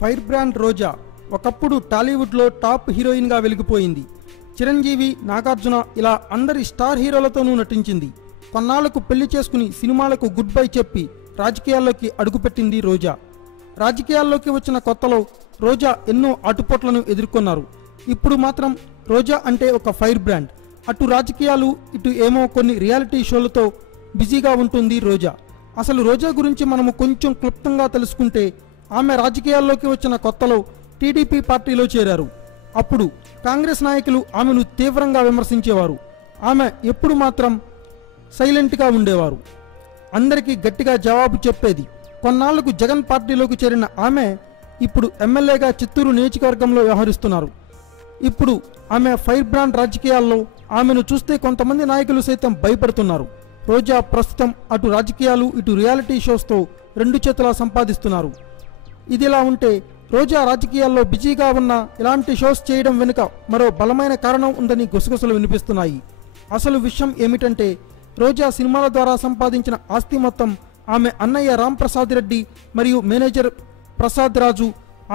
Fire brand రోజా ఒకప్పుడు టాలీవుడ్లో top హీరోయిన్గా వెలిగిపోయింది. చిరంజీవి, నాగార్జున ఇలా అందరి స్టార్ హీరోలతోనూ నటించింది. కొన్నాళ్లకు పెళ్లి చేసుకుని సినిమాలకు గుడ్ బై చెప్పి రాజకీయాల్లోకి అడుగుపెట్టింది రోజా. రాజకీయాల్లోకి వచ్చిన కొత్తలో రోజా ఎన్నో ఆటుపోట్లను ఎదుర్కొన్నారు. ఇప్పుడు మాత్రం రోజా అంటే ఒక ఫైర్ బ్రాండ్. అటు రాజకీయాలు, ఇటు ఏమో కొన్ని రియాలిటీ షోలతో బిజీగా ఉంటుంది రోజా. అసలు రోజా గురించి మనము కొంచెం క్లుప్తంగా తెలుసుకుంటే, ఆమె రాజకీయాల్లోకి వచ్చిన కొత్తలో టీడీపీ పార్టీలో చేరారు. అప్పుడు కాంగ్రెస్ నాయకులు ఆమెను తీవ్రంగా విమర్శించేవారు. ఆమె ఎప్పుడు మాత్రం సైలెంట్గా ఉండేవారు, అందరికీ గట్టిగా జవాబు చెప్పేది. కొన్నాళ్లకు జగన్ పార్టీలోకి చేరిన ఆమె ఇప్పుడు ఎమ్మెల్యేగా చిత్తూరు నియోజకవర్గంలో వ్యవహరిస్తున్నారు. ఇప్పుడు ఆమె ఫైర్ బ్రాండ్. రాజకీయాల్లో ఆమెను చూస్తే కొంతమంది నాయకులు సైతం భయపడుతున్నారు. రోజా ప్రస్తుతం అటు రాజకీయాలు, ఇటు రియాలిటీ షోస్తో రెండు చేతులా సంపాదిస్తున్నారు. ఇదిలా ఉంటే రోజా రాజకీయాల్లో బిజీగా ఉన్న ఇలాంటి షోస్ చేయడం వెనుక మరో బలమైన కారణం ఉందని గుసగుసలు వినిపిస్తున్నాయి. అసలు విషయం ఏమిటంటే, రోజా సినిమాల ద్వారా సంపాదించిన ఆస్తి మొత్తం ఆమె అన్నయ్య రామ్ ప్రసాద్ రెడ్డి మరియు మేనేజర్ ప్రసాద్ రాజు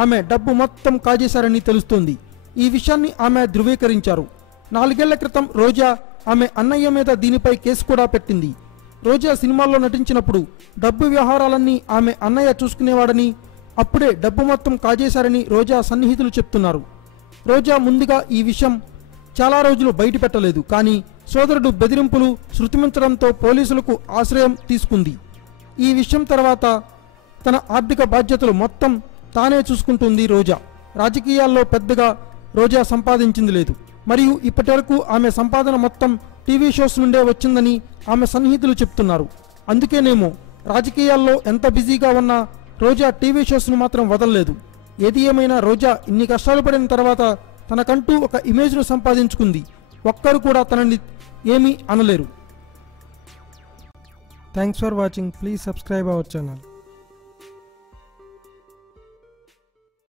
ఆమె డబ్బు మొత్తం కాజేశారని తెలుస్తోంది. ఈ విషయాన్ని ఆమె ధృవీకరించారు. 4 ఏళ్ల క్రితం రోజా ఆమె అన్నయ్య మీద దీనిపై కేసు కూడా పెట్టింది. రోజా సినిమాల్లో నటించినప్పుడు డబ్బు వ్యవహారాలన్నీ ఆమె అన్నయ్య చూసుకునేవాడని, అప్పుడే డబ్బు మొత్తం కాజేశారని రోజా సన్నిహితులు చెప్తున్నారు. రోజా ముందుగా ఈ విషయం చాలా రోజులు బయటపెట్టలేదు. కానీ సోదరుడు బెదిరింపులు శృతిమించడంతో పోలీసులకు ఆశ్రయం తీసుకుంది. ఈ విషయం తర్వాత తన ఆర్థిక బాధ్యతలు మొత్తం తానే చూసుకుంటుంది రోజా. రాజకీయాల్లో పెద్దగా రోజా సంపాదించింది లేదు. మరియు ఇప్పటివరకు ఆమె సంపాదన మొత్తం టీవీ షోస్ నుండే వచ్చిందని ఆమె సన్నిహితులు చెప్తున్నారు. అందుకేనేమో రాజకీయాల్లో ఎంత బిజీగా ఉన్నా రోజా టీవీ షోస్ను మాత్రం వదలలేదు. ఏది ఏమైనా రోజా ఇన్ని కష్టాలు పడిన తర్వాత తనకంటూ ఒక ఇమేజ్ను సంపాదించుకుంది. ఒక్కరు కూడా తనని ఏమీ అనలేరు. Thanks for watching. Please subscribe our channel.